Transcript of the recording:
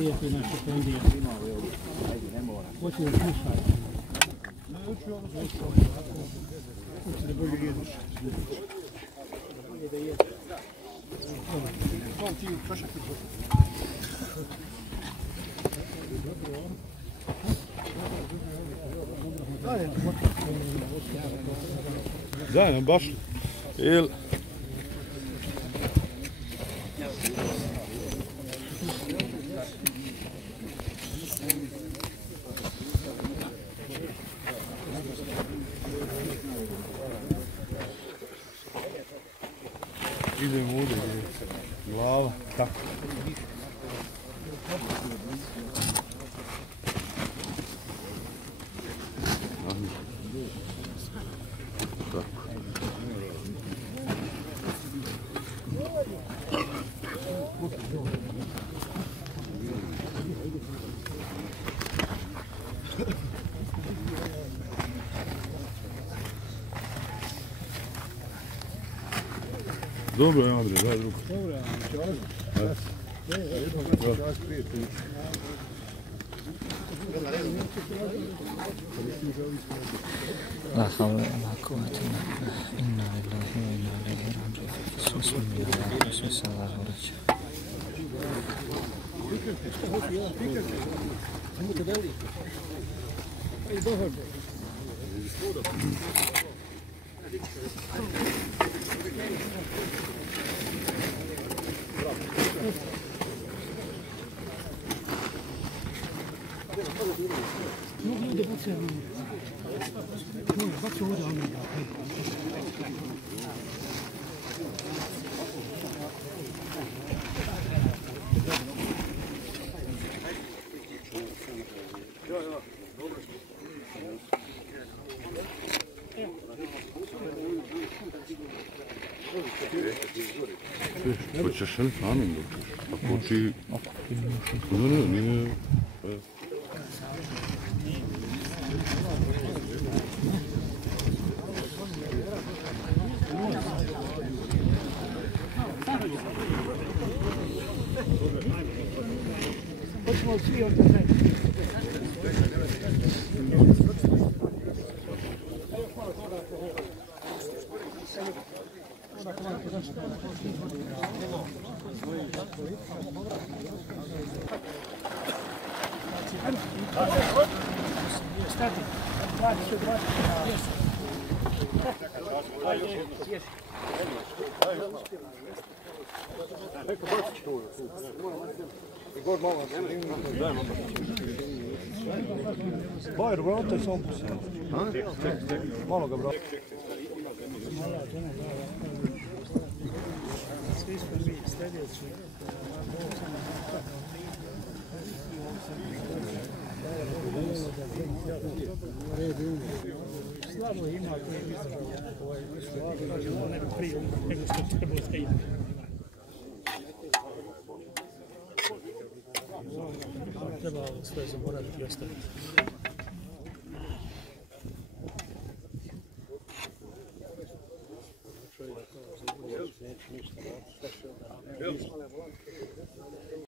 lijepi naši pendije. Hoće da slušaj. Hoće da bolje jedeš. Bolje da jedeš. Hvala ti čašak i bolje. Zajedno, baš. Ili... Idemo ovdje, glava, tako. Dobro je, Andrej, daj drugo. Dobro je, Andrej, La hawla wa la quwwata illa billah. Inna lillahi wa inna ilayhi raji'un. Bismillahir Hoćeš li samim dođeš? Ako ti... Ne, nije... Hoćemo svi ovdje zajedno. Stati. 20. Bajer, vrata je samo posao. Malo ga vrata. Svi smo mi sljedeći. Slavo ima koji je izvrlo. Ne bi prije nego što trebalo skajiti. Treba sve zaboraviti i ostaviti.